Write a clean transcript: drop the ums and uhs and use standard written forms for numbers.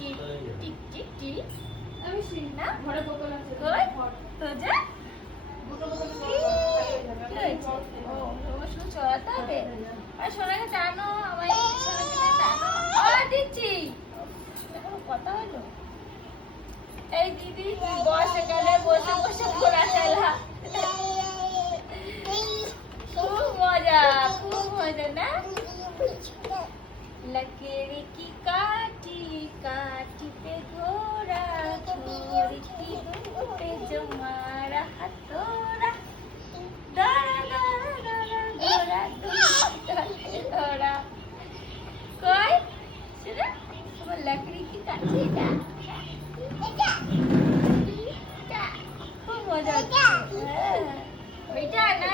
Tick tick tick. আমি শুনি না, ঘরে বোতল আছে। কই তো যা বোতল ও শুধু চড়াতে হবে। আর সোনাকে টানো, আমার সোনাকে টানো। দিচ্ছি কথা হলো। এই দিদি বসে গেলে বসে বসে ঘোরা খেলা, খুব মজা না। लकीर की काटी काटी पे घोड़ा घोड़ी की दुम पे जो मारा हथौड़ा दौड़ा दौड़ा दौड़ा दौड़ा दौड़ा कोई सुना वो लकड़ी की काटी এটা খুব মজা হচ্ছে। ওইটা না